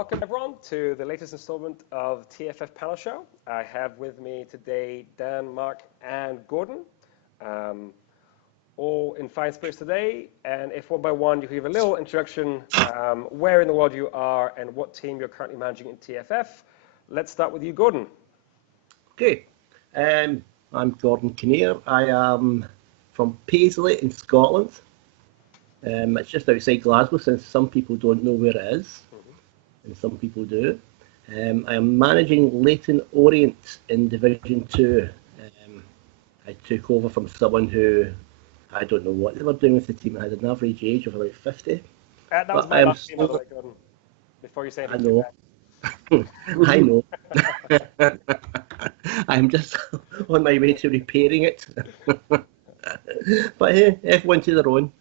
welcome everyone to the latest installment of TFF Panel Show. I have with me today Dan, Mark, and Gordon, all in fine spirits today. And if one by one you could give a little introduction, where in the world you are and what team you're currently managing in TFF. Let's start with you, Gordon. Okay, I'm Gordon Kinnear. I am from Paisley in Scotland. It's just outside Glasgow, since some people don't know where it is, and some people do. I am managing Leyton Orient in Division 2. I took over from someone who, I don't know what they were doing with the team. I had an average age of about 50. That was my last team, by the way, Gordon. Before you say anything. I know. I'm just on my way to repairing it. But hey, everyone to their own.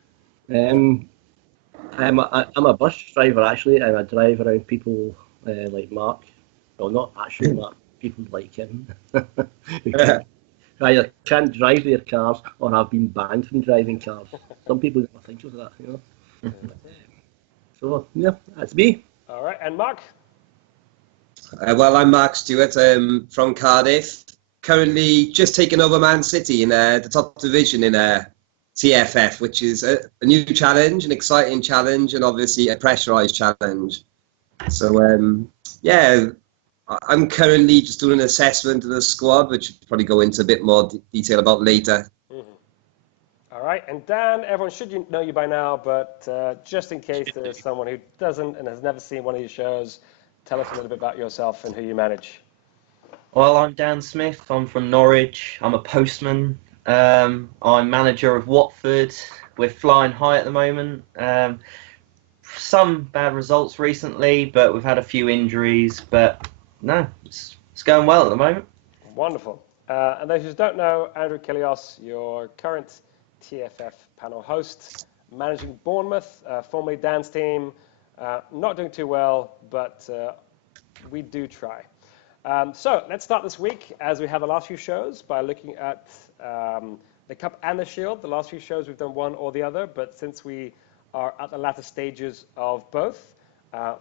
I'm a bus driver actually, and I drive around people like Mark. Well, not actually Mark, people like him. Who either can't drive their cars or have been banned from driving cars. Some people never think of that, you know. So yeah, that's me. All right, and Mark? Well, I'm Mark Stewart from Cardiff. Currently just taking over Man City in the top division in TFF, which is a new challenge, an exciting challenge, and obviously a pressurised challenge. So, yeah, I'm currently just doing an assessment of the squad, which I'll probably go into a bit more detail about later. All right, and Dan, everyone should know you by now, but just in case there's someone who doesn't and has never seen one of your shows, tell us a little bit about yourself and who you manage. Well, I'm Dan Smith. I'm from Norwich. I'm a postman. I'm manager of Watford. We're flying high at the moment. Some bad results recently, but we've had a few injuries. But no, it's going well at the moment. Wonderful. And those who don't know, Andrew Kilios, your current TFF panel host, managing Bournemouth, formerly Dan's team. Not doing too well, but we do try. So let's start this week, as we have the last few shows, by looking at the Cup and the Shield. The last few shows we've done one or the other, but since we are at the latter stages of both,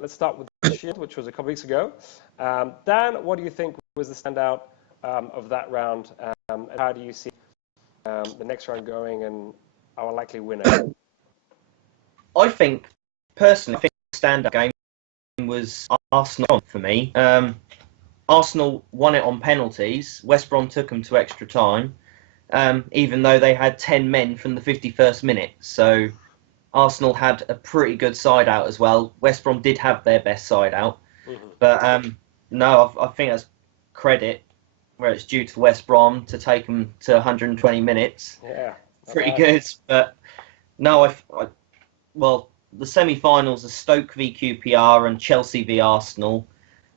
let's start with the Shield, which was a couple weeks ago. Dan, what do you think was the standout of that round, and how do you see the next round going and our likely winner? I think, personally, the standout game was Arsenal for me. Arsenal won it on penalties. West Brom took them to extra time, even though they had 10 men from the 51st minute. So Arsenal had a pretty good side out as well. West Brom did have their best side out. But no, I think that's credit where it's due to West Brom to take them to 120 minutes. Yeah. Pretty good. But no, well, the semi-finals are Stoke v QPR and Chelsea v Arsenal.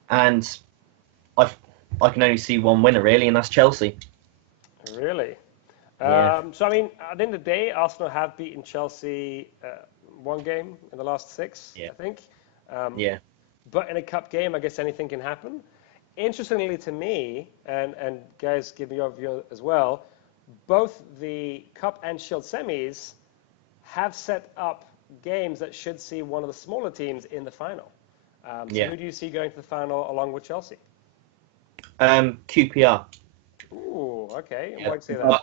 And I can only see one winner, really, and that's Chelsea. Really? Yeah. So, I mean, at the end of the day, Arsenal have beaten Chelsea one game in the last 6, I think. Yeah. But in a cup game, I guess anything can happen. Interestingly to me, and guys, give me your view as well, both the Cup and Shield semis have set up games that should see one of the smaller teams in the final. So who do you see going to the final along with Chelsea? QPR. Ooh, okay. Yeah. Why do you say that?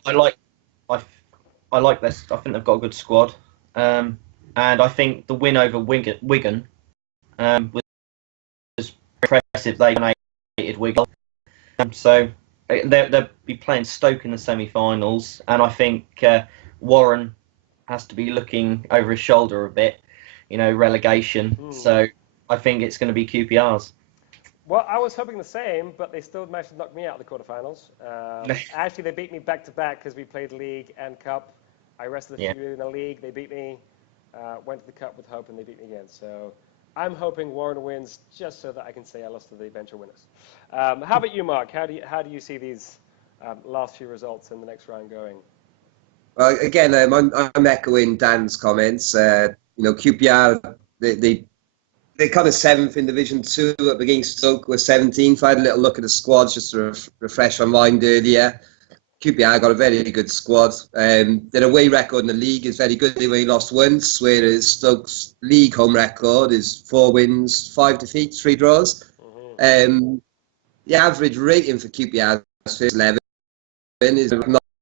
I like this. I think they've got a good squad, and I think the win over Wigan was impressive. They dominated Wigan, so they'll be playing Stoke in the semi-finals, and I think Warren has to be looking over his shoulder a bit, relegation. So I think it's going to be QPR's. Well, I was hoping the same, but they still managed to knock me out of the quarterfinals. Actually, they beat me back-to-back because we played League and Cup. I rested a few in the League. They beat me, went to the Cup with hope, and they beat me again. So I'm hoping Warren wins just so that I can say I lost to the eventual winners. How about you, Mark? How do you see these last few results in the next round going? Well, again, I'm echoing Dan's comments. QPR, they're kind of 7th in Division 2 up against Stoke with 17th. I had a little look at the squads just to refresh my mind earlier. QPR got a very good squad. Their away record in the league is very good. They've only lost once, whereas Stoke's league home record is 4 wins, 5 defeats, 3 draws. The average rating for QPR's first 11 is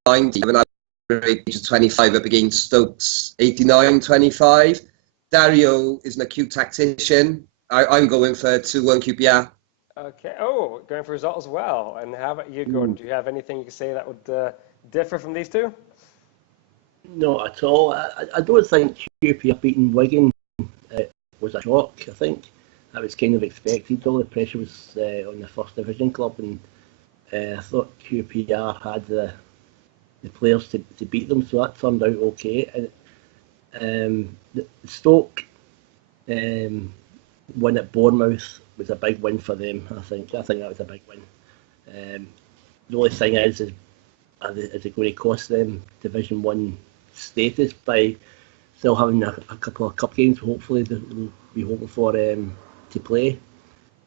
90, and average of 25 up against Stoke's 89-25. Dario is an acute tactician. I'm going for 2-1 QPR. Okay. Oh, going for result as well. And how about you, Gordon? Do you have anything you can say that would differ from these two? Not at all. I don't think QPR beating Wigan was a shock. I think that was kind of expected. All the pressure was on the First Division club, and I thought QPR had the players to beat them, so that turned out okay. And the Stoke win at Bournemouth was a big win for them. I think that was a big win. The only thing is it going to cost them Division 1 status by still having a couple of cup games? Hopefully they'll be hoping for to play.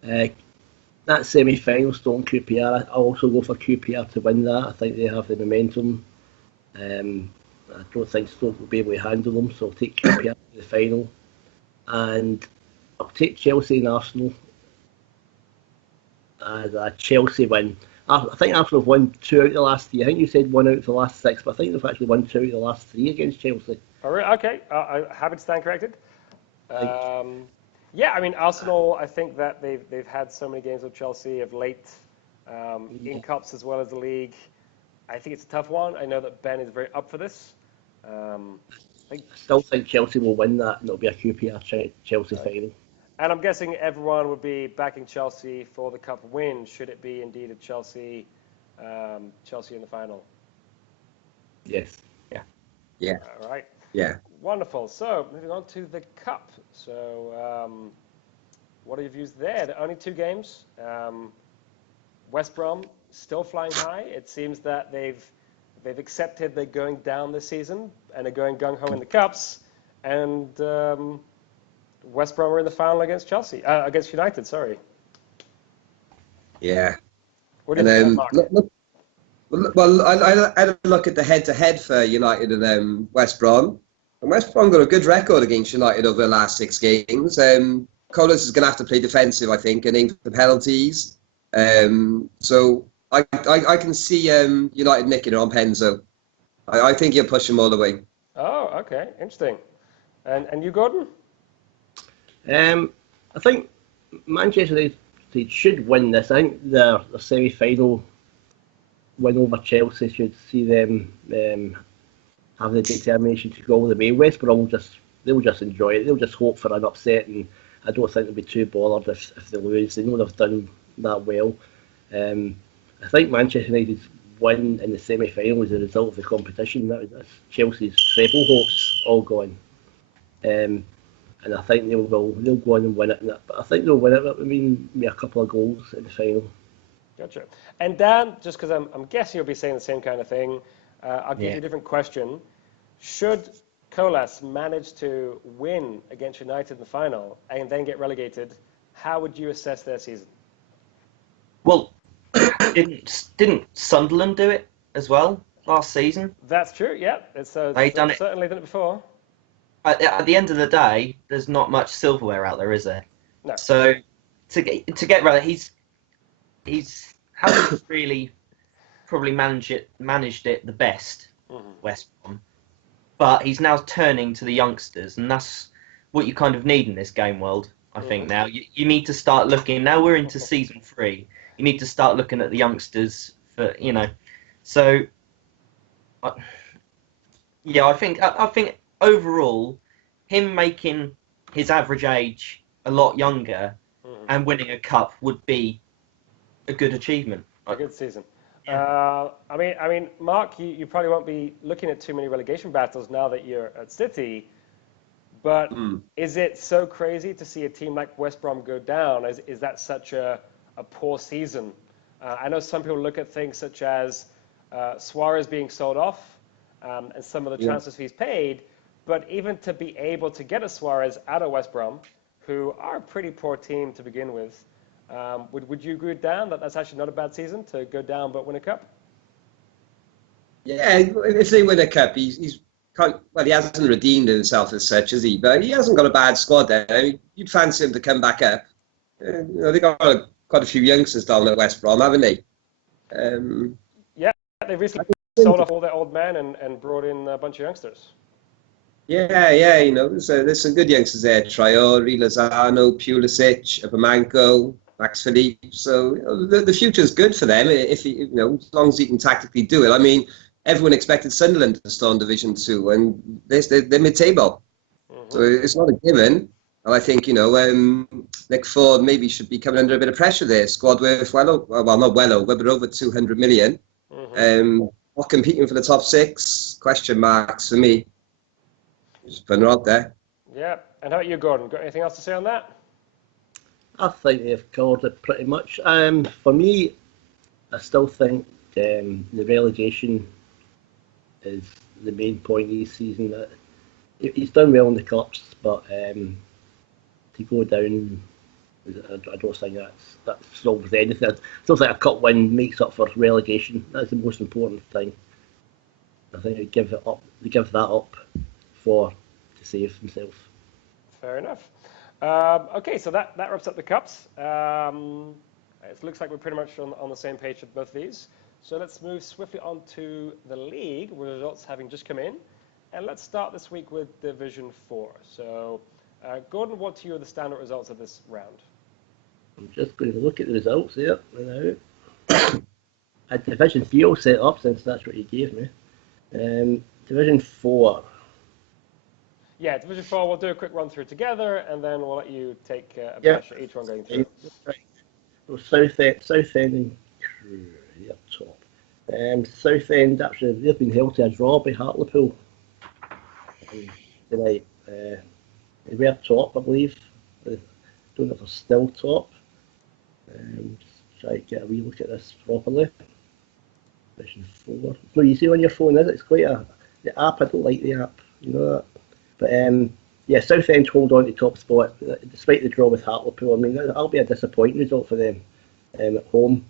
That semi-final, Stoke QPR, I also go for QPR to win that. I think they have the momentum. I don't think Stoke will be able to handle them, so I'll take QPR to the final. And I'll take Chelsea and Arsenal as a Chelsea win. I think Arsenal have won 2 out of the last 3. I think you said 1 out of the last 6, but I think they've actually won 2 out of the last 3 against Chelsea. Oh, really? Okay. I'm happy to stand corrected. Yeah, I mean, Arsenal, I think that they've had so many games with Chelsea of late, in cups as well as the league. I think it's a tough one. I know that Ben is very up for this. I still think Chelsea will win that, and it'll be a QPR Chelsea final. And I'm guessing everyone would be backing Chelsea for the cup win, should it be indeed a Chelsea in the final. Yes. Yeah. All right. Yeah. Wonderful. So moving on to the cup. So what are your views there? The only 2 games. West Brom still flying high. It seems that they've accepted they're going down this season and are going gung ho in the cups. And West Brom are in the final against against United. Sorry. Yeah. What do you think, Mark? Well, I had a look at the head-to-head for United and West Brom. And West Brom got a good record against United over the last 6 games. Collins is going to have to play defensive, I think, and aim for penalties. So I can see United nicking it on Penzo. I think he'll push them all the way. Oh, okay. Interesting. And you, Gordon? I think Manchester United should win this. I think the semi-final win over Chelsea should see them have the determination to go all the way. West Brom they'll just enjoy it. They'll just hope for an upset, and I don't think they'll be too bothered if they lose. They know they've done that well. I think Manchester United's win in the semi-final was a result of the competition. That's Chelsea's treble hopes all gone. And I think they'll go on and win it. But I think they'll win it. I mean, a couple of goals in the final. Gotcha. And Dan, just because I'm guessing you'll be saying the same kind of thing, I'll give you a different question. Should Colas manage to win against United in the final and then get relegated, how would you assess their season? Well, didn't Sunderland do it as well last season? That's true. Yeah, They've done it. Certainly done it before. At the end of the day, there's not much silverware out there, is there? No. So to get rather, he's hasn't really probably managed it the best, West Brom, but he's now turning to the youngsters, and that's what you kind of need in this game world. I think now you need to start looking. Now we're into season 3. You need to start looking at the youngsters for So, I think overall, him making his average age a lot younger and winning a cup would be a good achievement. A good season. Yeah. I mean, Mark, you probably won't be looking at too many relegation battles now that you're at City. But is it so crazy to see a team like West Brom go down? Is that such a poor season? I know some people look at things such as Suarez being sold off and some of the transfer fees paid, but even to be able to get a Suarez out of West Brom, who are a pretty poor team to begin with, would you agree with Dan that that's actually not a bad season to go down but win a cup? Yeah, if they win a cup, he's well, he hasn't redeemed himself as such, has he? But he hasn't got a bad squad there. I mean, you'd fancy him to come back up. They got quite a few youngsters down at West Brom, haven't they? Yeah, they recently sold off all their old men and brought in a bunch of youngsters. Yeah, there's some good youngsters there. Traore, Lozano, Pulisic, Aubameyang, Max Philippe. So the future's good for them if as long as he can tactically do it. I mean, everyone expected Sunderland to start in Division 2, and they're mid-table. Mm-hmm. So it's not a given. And I think, Nick Ford maybe should be coming under a bit of pressure there. Squad worth not well over, but over 200 million. Mm-hmm. Not competing for the top 6? Question marks for me. Just putting her out there. Yeah. And how about you, Gordon? Got anything else to say on that? I think they've covered it pretty much. For me, I still think the relegation is the main point this season. That he's done well in the cups, but to go down, I don't think that solves anything. I still think a cup win makes up for relegation. That's the most important thing. I think they give that up to save themselves. Fair enough. Okay, so that wraps up the cups. It looks like we're pretty much on the same page with both of these. So let's move swiftly on to the league, with results having just come in. And let's start this week with Division 4. So, Gordon, what are your the standard results of this round? I'm just going to look at the results here now. I had Division 3 all set up, since that's what you gave me. Division 4. Yeah, Division 4, we'll do a quick run through together, and then we'll let you take a bash at each one going through. Right. So Southend and Crewe, they're top. Southend, actually, they've been held to a draw by Hartlepool tonight. They were top, I believe. I don't know if they're still top. Just try to get a wee look at this properly. Division 4. No, you see on your phone, is it? It's quite the app, I don't like the app, you know that. But Southend hold on to top spot despite the draw with Hartlepool. I mean, that'll be a disappointing result for them at home.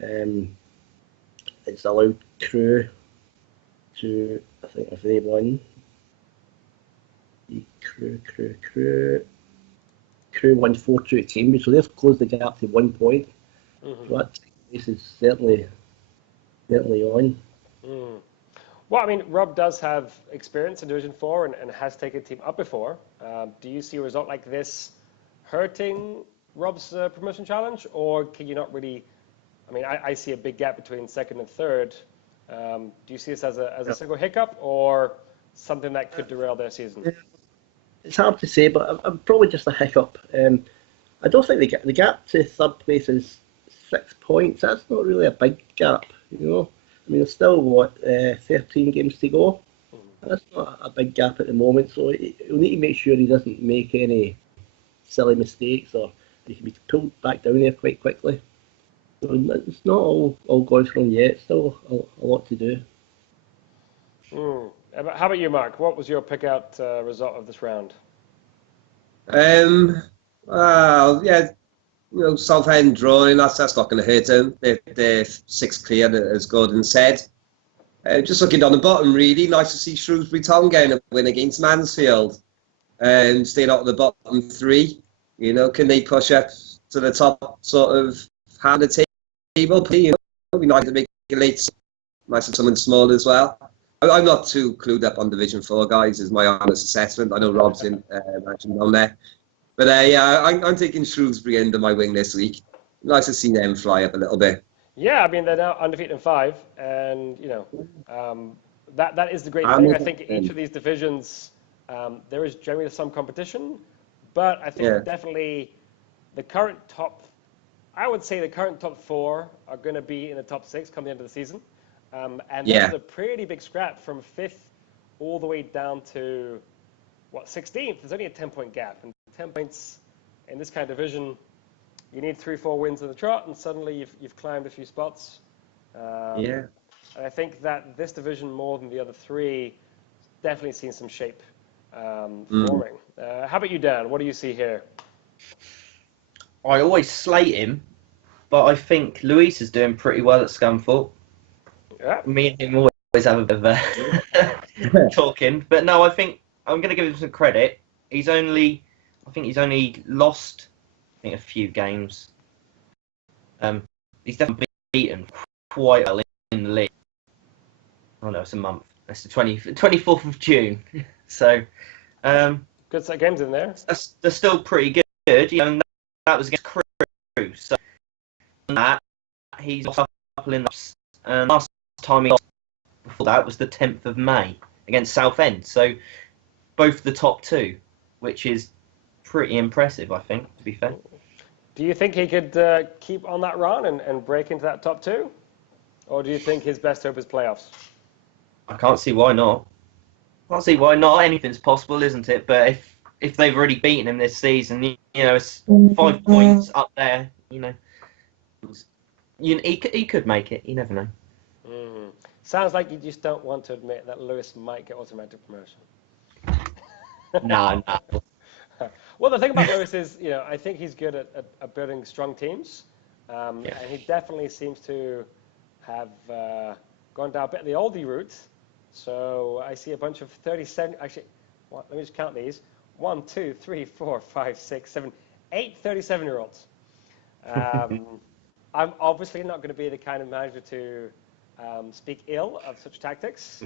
It's allowed Crewe to, I think, if they won, Crewe won 4-2 at Cambridge, so they've closed the gap to 1 point. Mm-hmm. So that place is certainly on. Mm. Well, I mean, Rob does have experience in Division 4 and has taken a team up before. Do you see a result like this hurting Rob's promotion challenge, or can you not really? I mean, I see a big gap between second and third. Do you see this as a single hiccup, or something that could derail their season? It's hard to say, but I'm probably just a hiccup. I don't think the gap to third place is 6 points. That's not really a big gap, you know. I mean, there's still, 13 games to go. That's not a big gap at the moment, so he'll need to make sure he doesn't make any silly mistakes, or he can be pulled back down there quite quickly. So it's not all gone for him yet. Still a lot to do. How about you, Mark? What was your pick-out result of this round? Southend drawing, that's not going to hurt them. They're 6 clear, as Gordon said. Just looking down the bottom, really, nice to see Shrewsbury Town getting a win against Mansfield. Staying out of the bottom 3. You know, can they push up to the top sort of half of the table? You know, it'd be nice to make it late. Nice for someone small as well. I'm not too clued up on Division 4, guys, is my honest assessment. I know Rob's mentioned on there. But I'm taking Shrewsbury under my wing this week. Nice to see them fly up a little bit. Yeah, I mean, they're now undefeated in 5. And, that is the great thing. I think each of these divisions, there is generally some competition. But I think definitely the current top 4 are going to be in the top 6 come the end of the season. There's a pretty big scrap from 5th all the way down to, 16th? There's only a 10-point gap. And 10 points in this kind of division, you need 3-4 wins in the trot, and suddenly you've climbed a few spots. And I think that this division, more than the other 3, definitely seen some shape forming. How about you, Dan? What do you see here? I always slate him, but I think Luis is doing pretty well at Scunthorpe. Yeah. Me and him always have a bit of talking. But no, I think I'm going to give him some credit. I think he's only lost, a few games. He's definitely beaten quite well in the league. Oh no, it's a month. It's the 24th of June. So, Good set of games in there. they're still pretty good. That was against Crewe. So, that he's lost a couple in the and last time he lost before that was the 10th of May against Southend. So, both the top two, which is pretty impressive, I think, to be fair. Do you think he could keep on that run and break into that top two? Or do you think his best hope is playoffs? I can't see why not. Anything's possible, isn't it? But if they've already beaten him this season, it's 5 points up there. He could make it. You never know. Sounds like you just don't want to admit that Lewis might get automatic promotion. No. Well, the thing about Lewis is, I think he's good at building strong teams, and he definitely seems to have gone down a bit of the oldie route. So I see a bunch of 37. Actually, let me just count these: 1, 2, 3, 4, 5, 6, 7, 8 37-year-olds. I'm obviously not going to be the kind of manager to speak ill of such tactics.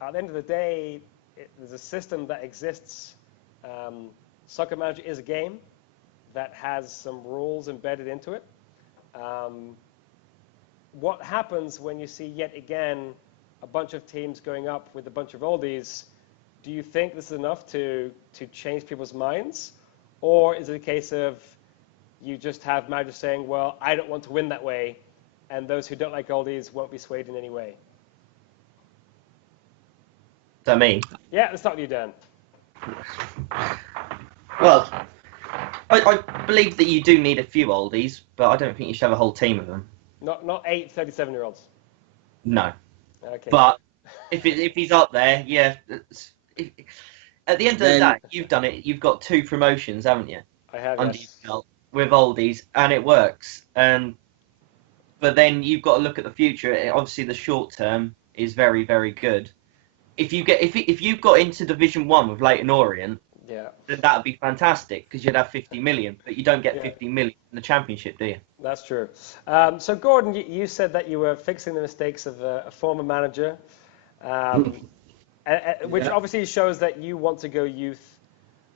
At the end of the day, there's a system that exists. Soccer Manager is a game that has some rules embedded into it. What happens when you see yet again a bunch of teams going up with a bunch of oldies? Do you think this is enough to change people's minds? Or is it a case of you just have managers saying, well, I don't want to win that way, and those who don't like oldies won't be swayed in any way? Is that me? Yeah, let's start with you, Dan. Well, I believe that you do need a few oldies, but I don't think you should have a whole team of them. Not 8 37-year-olds. No. Okay. But if he's up there, yeah. At the end of the day, you've done it. You've got 2 promotions, haven't you? I have, under yes. your belt with oldies, and it works. But then you've got to look at the future. Obviously, the short term is very, very good. If you've got into Division 1 with Leyton Orient, Yeah. then that would be fantastic because you'd have 50 million. But you don't get 50 million in the Championship, do you? That's true. So, Gordon, you said that you were fixing the mistakes of a former manager, which obviously shows that you want to go youth.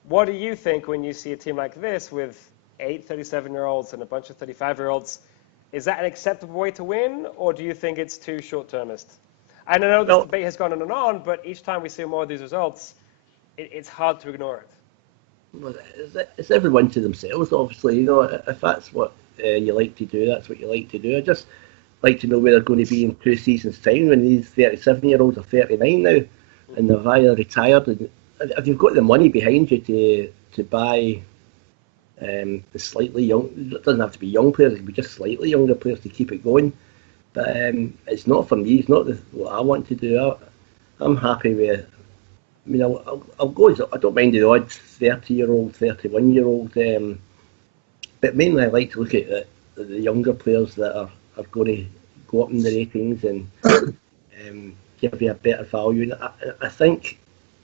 What do you think when you see a team like this with 8 37-year-olds and a bunch of 35-year-olds? Is that an acceptable way to win, or do you think it's too short-termist? And I know this debate has gone on and on, but each time we see more of these results, it's hard to ignore it. Well, it's everyone to themselves, obviously. If that's what you like to do, that's what you like to do. I just like to know where they're going to be in 2 seasons' time when these 37-year-olds are 39 now, and they've either retired. And if you've got the money behind you to buy the slightly young, it doesn't have to be young players, it can be just slightly younger players to keep it going. But it's not for me. It's not what I want to do. I'm happy with. I'll go. I don't mind the odd 30-year-old, 31-year-old, but mainly I like to look at the younger players that are going to go up in the ratings and give you a better value. And I think,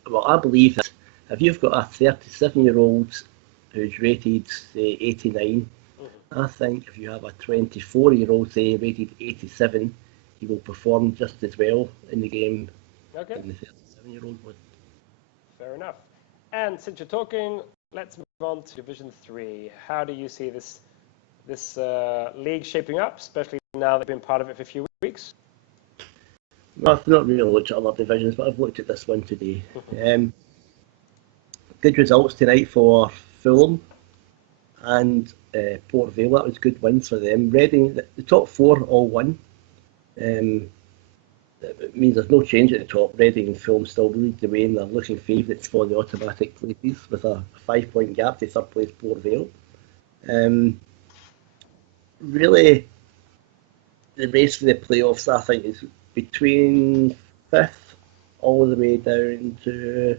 I believe that if you've got a 37-year-old who's rated, say, 89, I think if you have a 24-year-old, say, rated 87, he will perform just as well in the game Okay. than the 37-year-old would. Fair enough. And since you're talking, let's move on to Division 3. How do you see this league shaping up, especially now that you've been part of it for a few weeks? Well, I've not really looked at other divisions, but I've looked at this one today. Good results tonight for Fulham and Port Vale. That was good wins for them. Reading, the top 4 all won. It means there's no change at the top. Reading and Fulham still lead the way, and they're looking favourites for the automatic places with a 5-point gap to third place Port Vale. Really, the race for the playoffs, I think, is between 5th all the way down to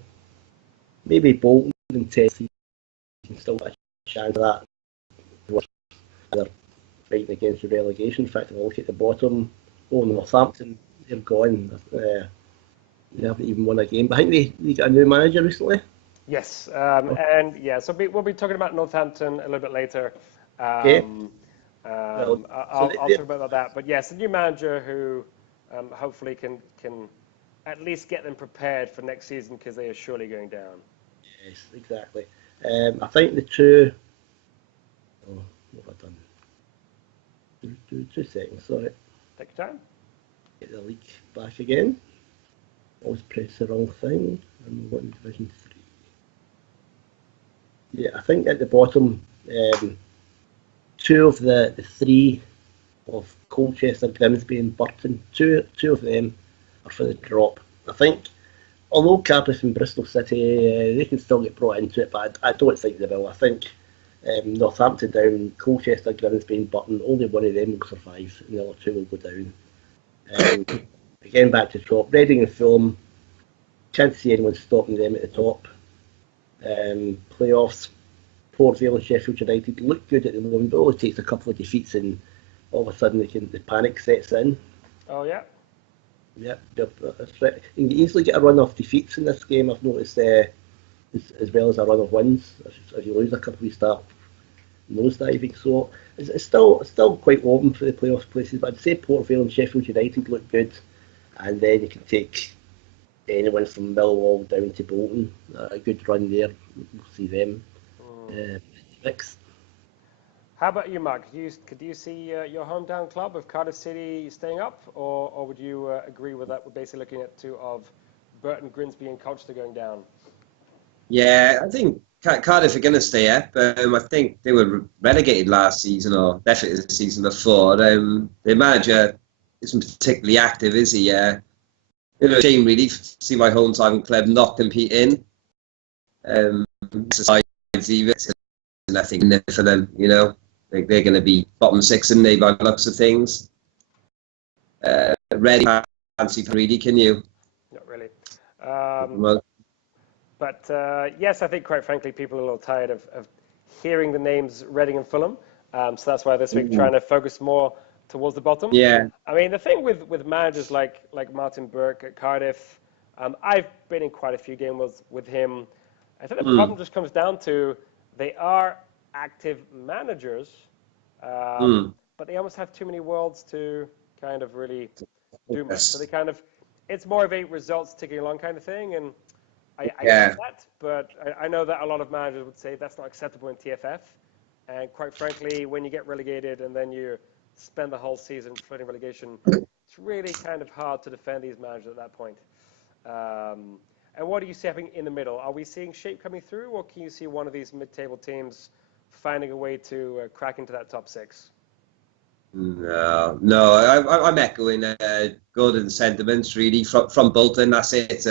maybe Bolton and Chelsea. You can still get a chance of that. They're fighting against the relegation. In fact, if I look at the bottom, Northampton they're gone. They haven't even won a game. But I think they got a new manager recently. Yes, and yeah, so we'll be talking about Northampton a little bit later. Okay. I'll talk about that. But yes, a new manager who hopefully can at least get them prepared for next season because they are surely going down. Yes, exactly. I think the two. Oh, what have I done? 2 seconds, sorry. Take your time. Get the league back again. Always press the wrong thing. I'm in Division 3. Yeah, I think at the bottom, 2 of the 3 of Colchester, Grimsby and Burton, two of them are for the drop. I think, although Cardiff and Bristol City, they can still get brought into it, but I don't think they will. I think Northampton down, Colchester, Grimsby and Burton, only one of them will survive and the other 2 will go down. Again, back to the top, Reading and Fulham, can't see anyone stopping them at the top. Playoffs, Port Vale and Sheffield United look good at the moment, but it only takes a couple of defeats and all of a sudden the panic sets in. Oh, yeah? Yep, that's right. You can easily get a run of defeats in this game, I've noticed, as well as a run of wins. If you lose a couple, you start nosediving. So it's still quite open for the playoff places, but I'd say Port Vale and Sheffield United look good, and then you can take anyone from Millwall down to Bolton. A good run there, we'll see them next. How about you, Mark? Could you see your hometown club of Cardiff City staying up, or would you agree with that? We're basically looking at 2 of Burton, Grimsby and Colchester going down. Yeah, I think Cardiff are going to stay up. I think they were relegated last season, or definitely the season before. Their manager isn't particularly active, is he? Shame really to see my hometown club not competing. Society's nothing in it for them, you know. They're going to be bottom 6, and they by the looks of things. Ready fancy for really, can you? Not really. But yes, I think quite frankly, people are a little tired of hearing the names Reading and Fulham. So that's why this week trying to focus more towards the bottom. Yeah. I mean, the thing with managers like Martin Burke at Cardiff, I've been in quite a few games with him. I think the problem just comes down to they are active managers, but they almost have too many worlds to kind of really do much. So they it's more of a results ticking along kind of thing, and I get that, but I know that a lot of managers would say that's not acceptable in TFF, and quite frankly, when you get relegated and then you spend the whole season flirting relegation, it's really kind of hard to defend these managers at that point. And what do you see happening in the middle? Are we seeing shape coming through, or can you see one of these mid-table teams finding a way to crack into that top 6? No, I'm echoing Gordon's sentiments really from Bolton. That's it.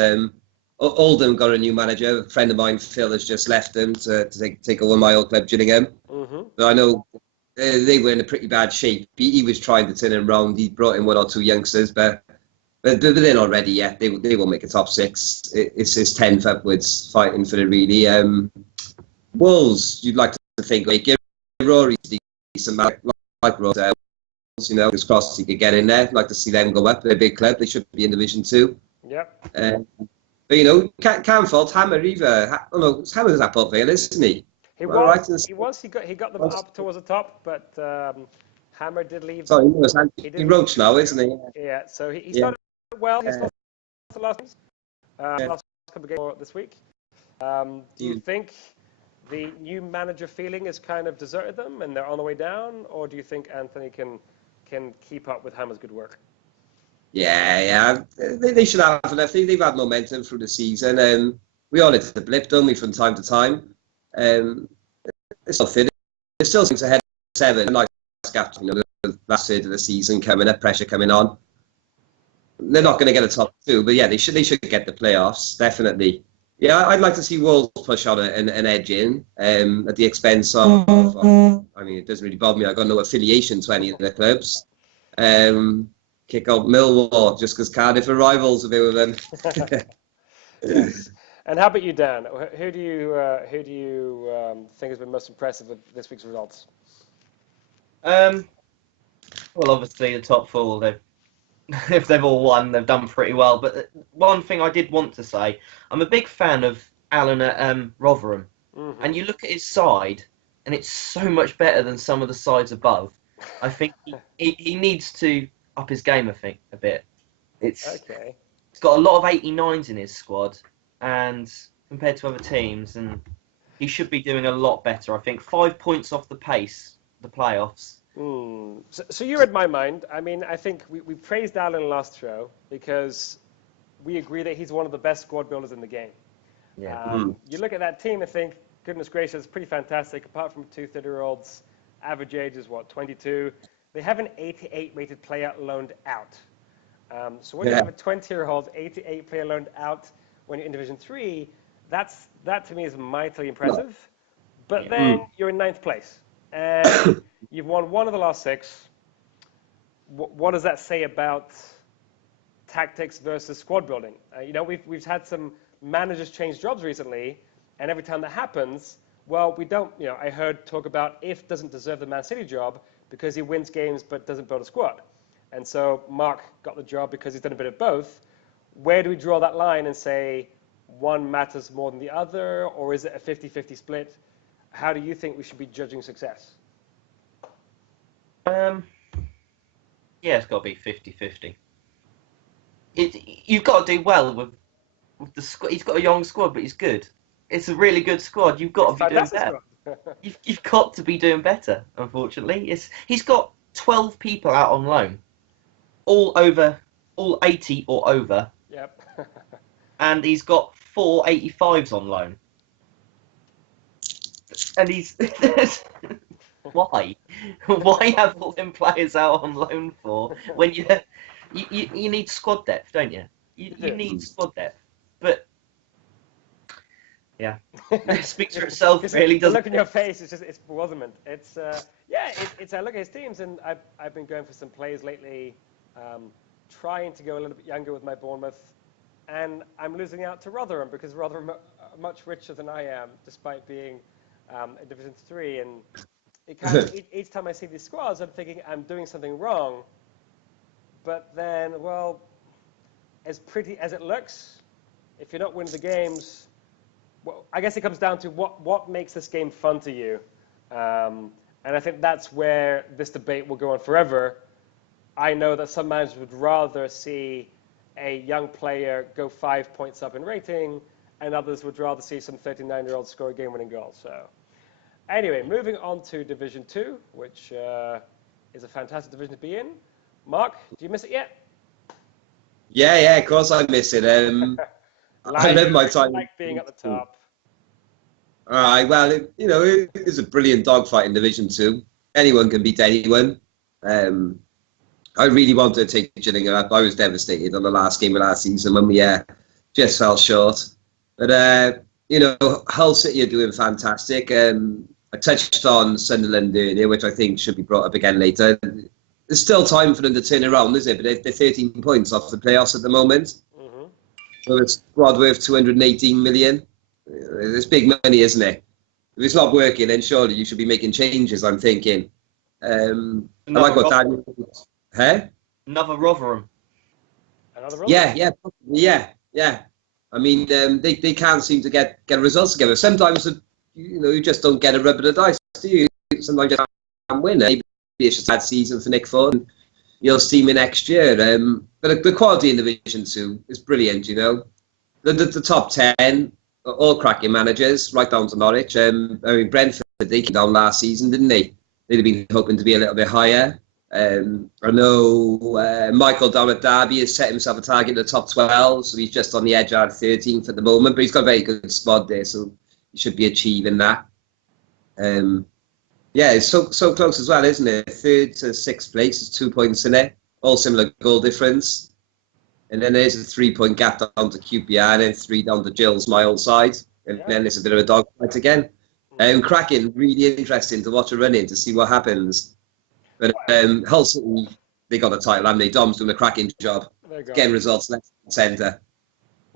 Oldham got a new manager. A friend of mine, Phil, has just left them to take over my old club, Gillingham. But I know they were in a pretty bad shape. He was trying to turn them around. He brought in 1 or 2 youngsters, but they're not ready yet. They won't make a top 6. It's 10th upwards fighting for it really. Wolves, you'd like to think like Rory's decent, like Rose. You know, it's crossed he could get in there. I'd like to see them go up. They're a big club. They should be in Division 2. Yep. But you know, can't fault Hammer either. Hammer's at Port Vale, isn't he? He got them up towards the top, but Hammer did leave. Sorry, he Roach now, isn't he? Yeah. So he started well. He started the last couple of games this week. Do you think the new manager feeling has kind of deserted them and they're on the way down, or do you think Anthony can keep up with Hammer's good work? Yeah. They should have enough. They've had momentum through the season. We all hit the blip, don't we, from time to time. It's still fit. There's still things ahead of 7. Nice gap, you know, the last third of the season coming up, pressure coming on. They're not going to get a top 2, but yeah, they should get the playoffs, definitely. Yeah, I'd like to see Wolves push on an edge in at the expense of. I mean, it doesn't really bother me. I've got no affiliation to any of the clubs. Kick out Millwall just because Cardiff are rivals a bit with them. Yes. And how about you, Dan? Who do you think has been most impressive with this week's results? Well, obviously the top 4, if they've all won, they've done pretty well. But one thing I did want to say, I'm a big fan of Alan at Rotherham. Mm-hmm. And you look at his side, and it's so much better than some of the sides above. I think he needs to up his game, I think, a bit. It's got a lot of 89s in his squad, and compared to other teams, and he should be doing a lot better. I think 5 points off the pace, the playoffs. So you read my mind. I mean, I think we praised Alan last show because we agree that he's one of the best squad builders in the game. Yeah. You look at that team and think, goodness gracious, pretty fantastic. Apart from 2 30-year-olds, average age is 22. They have an 88 rated player loaned out. So when you have a 20-year-old 88 player loaned out when you're in Division 3, that to me is mightily impressive. But then you're in 9th place. And you've won 1 of the last 6. What does that say about tactics versus squad building? We've had some managers change jobs recently, and every time that happens, well, we don't. I heard talk about If doesn't deserve the Man City job because he wins games but doesn't build a squad. And so Mark got the job because he's done a bit of both. Where do we draw that line and say one matters more than the other, or is it a 50-50 split? How do you think we should be judging success? Yeah, it's got to be 50-50. You've got to do well with the squad. He's got a young squad, but he's good. It's a really good squad. You've got to be doing better. You've got to be doing better. Unfortunately, he's got 12 people out on loan, all 80 or over. Yep. And he's got 4 85s on loan. And he's why have all them players out on loan for when you need squad depth, don't you? You need squad depth, but yeah, it speaks for itself. Really, doesn't. The look in your face is it's bewilderment. It's I look at his teams, and I've been going for some plays lately, trying to go a little bit younger with my Bournemouth, and I'm losing out to Rotherham because Rotherham are much richer than I am, despite being in Division 3, and it kind of, each time I see these squads, I'm thinking I'm doing something wrong. But then, well, as pretty as it looks, if you're not winning the games, well, I guess it comes down to what makes this game fun to you. And I think that's where this debate will go on forever. I know that some managers would rather see a young player go 5 points up in rating, and others would rather see some 39-year-old score a game-winning goal. So anyway, moving on to Division 2, which is a fantastic division to be in. Mark, do you miss it yet? Yeah, of course I miss it. I love my time. Like being at the top. All right, well, it is a brilliant dogfight in Division 2. Anyone can beat anyone. I really wanted to take Gillingham up. I was devastated on the last game of last season when we just fell short. But, Hull City are doing fantastic. I touched on Sunderland earlier, which I think should be brought up again later. There's still time for them to turn around, is it? But they're 13 points off the playoffs at the moment. Mm-hmm. So it's squad worth 218 million. It's big money, isn't it? If it's not working, then surely you should be making changes, I'm thinking. I like what Daniel... Huh? Another Rotherham. Another Rotherham? Yeah. I mean, they can't seem to get results together. Sometimes, you just don't get a rub of the dice, do you? Sometimes you can't win. Maybe it's just a bad season for Nick Ford. You'll see me next year. But the quality in Division 2 is brilliant, The top 10, all cracking managers, right down to Norwich. Brentford, they came down last season, didn't they? They'd have been hoping to be a little bit higher. I know Michael down at Derby has set himself a target in the top 12, so he's just on the edge at 13th at the moment, but he's got a very good squad there, so he should be achieving that. It's so close as well, isn't it? 3rd to 6th place is 2 points in it, all similar goal difference. And then there's a 3-point gap down to QPR, and then 3 down to Gills, my old side. And then there's a bit of a dogfight again. Cracking, really interesting to watch a run-in to see what happens. But Hull City, they got the title, haven't they? Dom's doing a cracking job, getting results left and centre.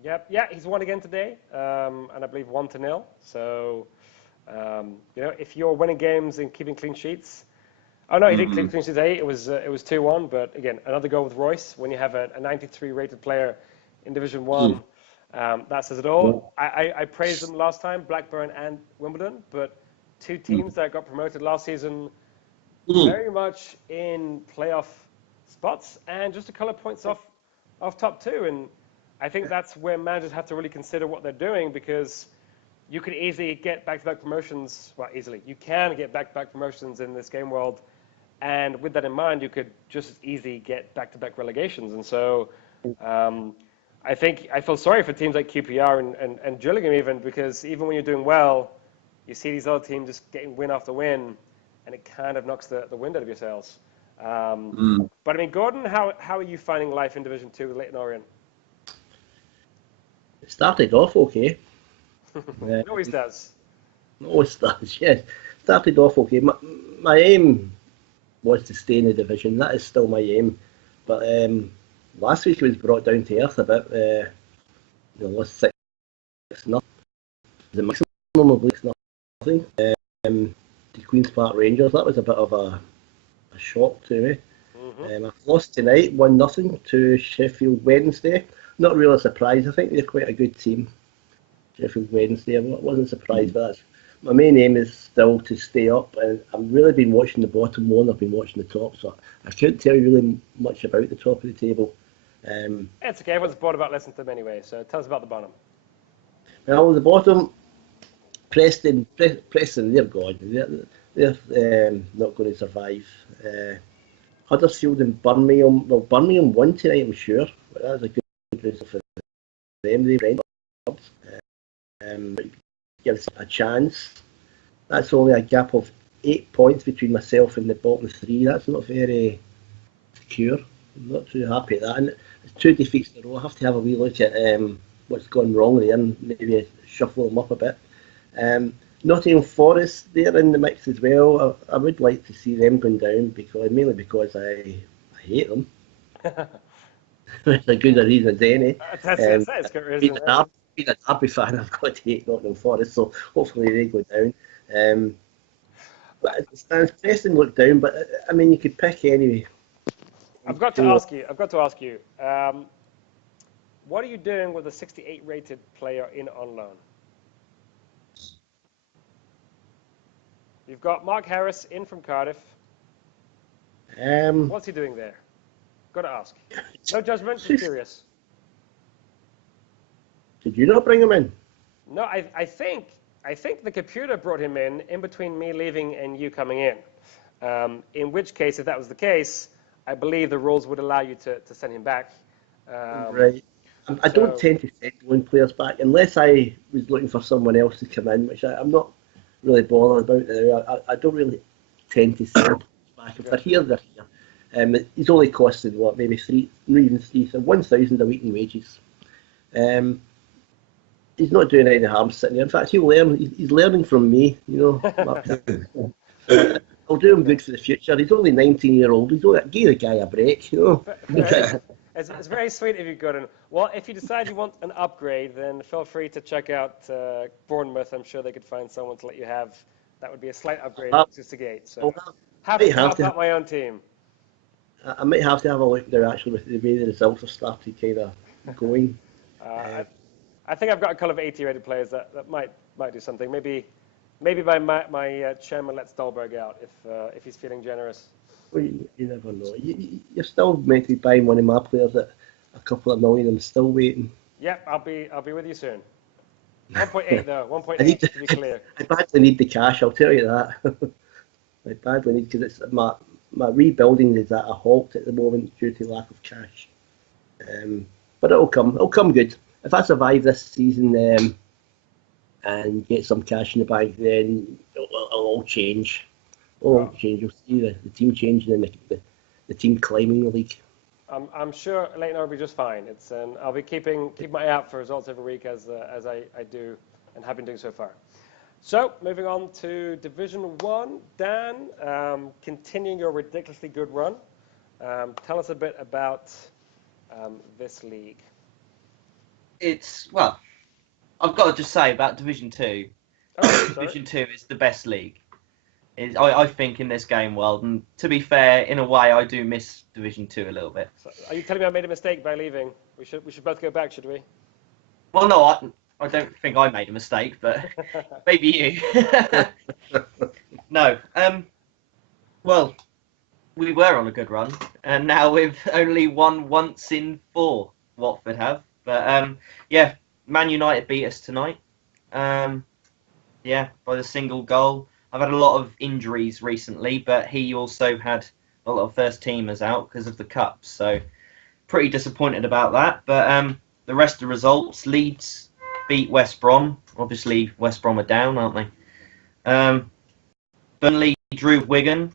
Yep, yeah, he's won again today, and I believe 1-0. So, if you're winning games and keeping clean sheets, Oh no, he did clean sheet today. It was 2-1, but again, another goal with Royce. When you have a 93 rated player in Division One, that says it all. I praised them last time, Blackburn and Wimbledon, but two teams that got promoted last season, very much in playoff spots and just a couple of points off top two. And I think that's where managers have to really consider what they're doing, because you could easily get back-to-back promotions. Well, easily. You can get back-to-back promotions in this game world. And with that in mind, you could just as easily get back-to-back relegations. And so I think I feel sorry for teams like QPR and Gillingham even, because even when you're doing well, you see these other teams just getting win after win, and it kind of knocks the wind out of your sails. But I mean, Gordon, how are you finding life in Division 2 with Leyton Orient? It started off okay. It always does. Always does, yes. Started off okay. My aim was to stay in the division. That is still my aim. But last week it was brought down to earth a bit. Lost 6-0. The maximum of leagues nothing. The Queen's Park Rangers, that was a bit of a shock to me. I've lost tonight 1-0 to Sheffield Wednesday. Not really surprised. I think they're quite a good team. Sheffield Wednesday. I wasn't surprised by that. My main aim is still to stay up, and I've really been watching the bottom more than I've been watching the top, so I couldn't tell you really much about the top of the table. It's okay, everyone's bored about listening to them anyway, so tell us about the bottom. Well, the bottom, Preston, they're gone. They're not going to survive. Huddersfield and Birmingham, well, Birmingham won tonight, I'm sure, but that was a good result for them. They went up. Gives a chance. That's only a gap of 8 points between myself and the bottom three. That's not very secure. I'm not too happy at that. And it's 2 defeats in a row. I have to have a wee look at what's gone wrong there and maybe shuffle them up a bit. Nottingham Forest, they're in the mix as well. I would like to see them going down, mainly because I hate them. It's a good reason as any. That's good reason. Being a Derby fan, I've got to hate Nottingham Forest, so hopefully they go down. But as it stands, Preston look down, but I mean, you could pick anyway. I've got to ask you. What are you doing with a 68 rated player on loan? You've got Mark Harris in from Cardiff. What's he doing there? Got to ask. No judgment, just curious. Did you not bring him in? No, I think the computer brought him in between me leaving and you coming in. In which case, if that was the case, I believe the rules would allow you to send him back. Right. I don't tend to send loan players back unless I was looking for someone else to come in, which I'm not really bothered about now. I don't really tend to send players back. If they're here, they're here. He's only costing what, maybe so 1,000 a week in wages. He's not doing any harm sitting there. In fact, he'll learn. He's learning from me, you know. I'll do him good for the future. He's only 19-year-old. Give the guy a break, you know. It's very sweet of you, Gordon. Well, if you decide you want an upgrade, then feel free to check out Bournemouth. I'm sure they could find someone to let you have. That would be a slight upgrade to Gate. So happy to help out my own team. I might have to have a look there actually with the way the results have started kind of going. I think I've got a couple of 80-rated players that might do something. Maybe my chairman lets Dahlberg out if he's feeling generous. Well, you never know. You're still meant to be buying one of my players at a couple of million. I'm still waiting. Yep, I'll be with you soon. 1.8 though. 1.8 to be clear. I badly need the cash. I'll tell you that. I badly need, because it's my rebuilding is at a halt at the moment due to lack of cash. But it'll come. It'll come good. If I survive this season and get some cash in the bank, then it'll all change. You'll see the team changing and the team climbing the league. I'm sure Leyton will be just fine. I'll be keeping my eye out for results every week as I do and have been doing so far. So moving on to Division 1, Dan, continuing your ridiculously good run. Tell us a bit about this league. I've got to just say about Division 2. Oh, Division 2 is the best league I think in this game world, and to be fair, in a way, I do miss Division 2 a little bit. So are you telling me I made a mistake by leaving? We should both go back, should we? Well, no, I don't think I made a mistake, but maybe you. No. Well, we were on a good run, and now we've only won once in 4. Watford have, but yeah, Man United beat us tonight. Yeah, by the single goal. I've had a lot of injuries recently, but he also had a lot of first teamers out because of the cups, so pretty disappointed about that. But the rest of the results: Leeds beat West Brom. Obviously, West Brom are down, aren't they? Burnley drew with Wigan.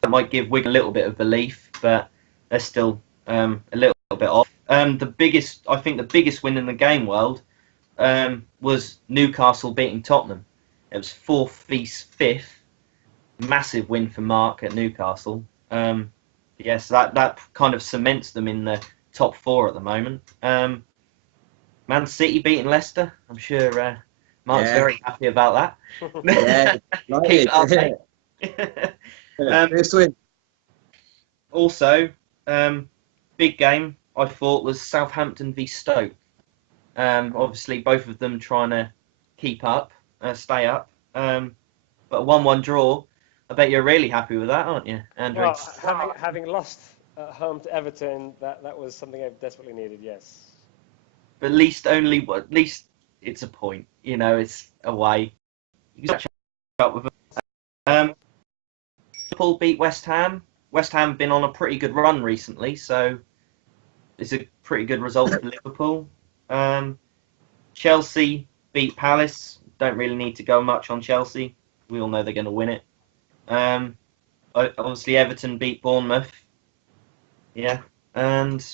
That might give Wigan a little bit of belief, but they're still a little bit off. I think the biggest win in the game world was Newcastle beating Tottenham. It was 4th vs 5th. Massive win for Mark at Newcastle. Yes, that kind of cements them in the top 4 at the moment. Man City beating Leicester. I'm sure Mark's very happy about that. Yeah, Keep it up, mate. First win. Also, big game I thought was Southampton v Stoke. Obviously, both of them trying to keep up, stay up. But a 1-1 draw. I bet you're really happy with that, aren't you, Andrew? Well, having lost at home to Everton, that was something I desperately needed. Yes. But at least it's a point. You know, it's away. You can catch up with them. Liverpool beat West Ham. West Ham have been on a pretty good run recently, so it's a pretty good result for Liverpool. Chelsea beat Palace. Don't really need to go much on Chelsea. We all know they're going to win it. Obviously, Everton beat Bournemouth. Yeah, and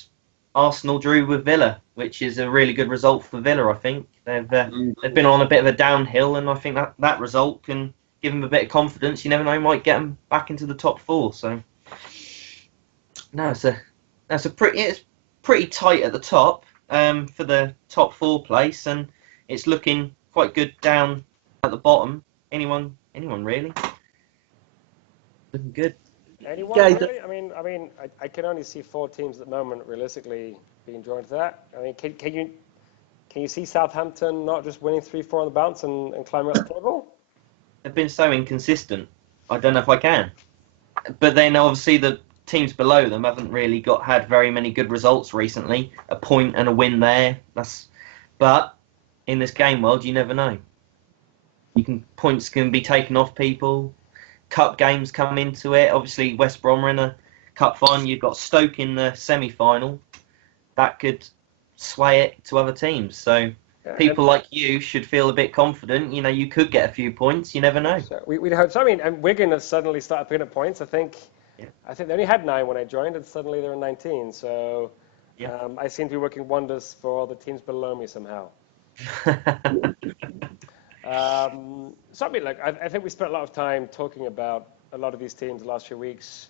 Arsenal drew with Villa, which is a really good result for Villa. I think they've been on a bit of a downhill, and I think that result can give them a bit of confidence. You never know, might get them back into the top 4. So no, it's pretty tight at the top for the top 4 place, and it's looking quite good down at the bottom. Anyone really? Looking good. Anyone really? I mean, I can only see 4 teams at the moment realistically being drawn to that. I mean, can you see Southampton not just winning 3-4 on the bounce and climbing up the table? They've been so inconsistent. I don't know if I can. But then obviously the teams below them haven't really had very many good results recently. A point and a win there. But in this game world, you never know. Points can be taken off people. Cup games come into it. Obviously, West Brom are in a cup final. You've got Stoke in the semi-final. That could sway it to other teams. So people like you should feel a bit confident. You know, you could get a few points. You never know. So we'd hope so. I mean, and Wigan have suddenly started picking up points. I think they only had 9 when I joined, and suddenly they're in 19. So I seem to be working wonders for the teams below me somehow. So I mean, look, I think we spent a lot of time talking about a lot of these teams the last few weeks.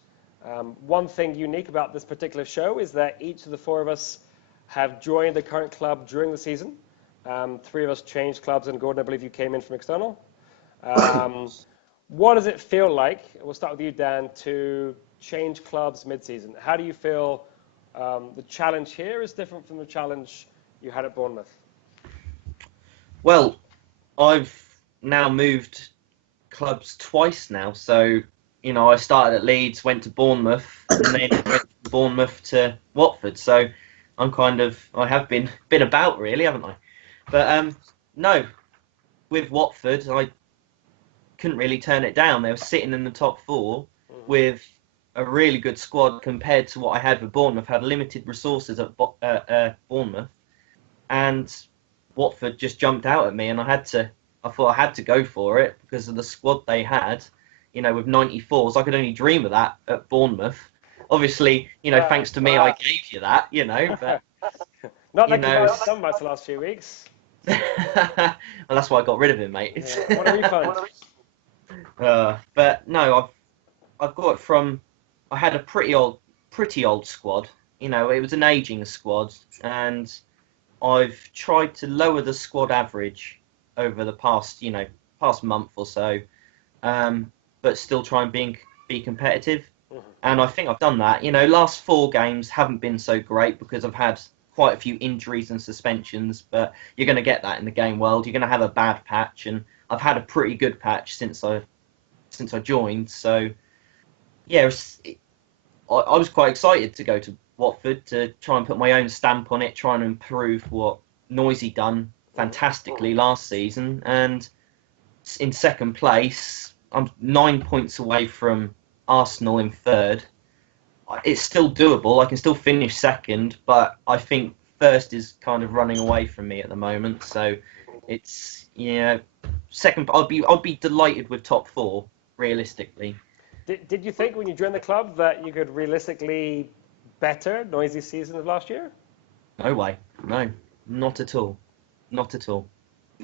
One thing unique about this particular show is that each of the 4 of us have joined the current club during the season. 3 of us changed clubs, and Gordon, I believe you came in from external. What does it feel like? We'll start with you, Dan, to change clubs mid-season. How do you feel the challenge here is different from the challenge you had at Bournemouth? Well, I've now moved clubs twice now. So, you know, I started at Leeds, went to Bournemouth, and then went from Bournemouth to Watford. So I have been about really, haven't I? But no, with Watford, I couldn't really turn it down. They were sitting in the top 4 with a really good squad compared to what I had with Bournemouth. Had limited resources at Bournemouth, and Watford just jumped out at me, and I thought I had to go for it because of the squad they had. You know, with 94s, I could only dream of that at Bournemouth. Obviously, you know, thanks to me, I gave you that. You know, but not like you've done much the last few weeks. Well, that's why I got rid of him, mate. Yeah. What a refund. But no, I've got it from. I had a pretty old squad. You know, it was an aging squad, and I've tried to lower the squad average over the past month or so. But but still try and be competitive. And I think I've done that. Last 4 games haven't been so great because I've had quite a few injuries and suspensions, but you're going to get that in the game world. You're going to have a bad patch, and I've had a pretty good patch since I joined. So, yeah, I was quite excited to go to Watford to try and put my own stamp on it, trying to improve what Noisy done fantastically last season. And in second place, I'm 9 points away from Arsenal in third. It's still doable. I can still finish second, but I think first is kind of running away from me at the moment. So it's second. I'd be delighted with top 4 realistically. Did you think when you joined the club that you could realistically better Noisy season of last year? No way. No, not at all. Not at all.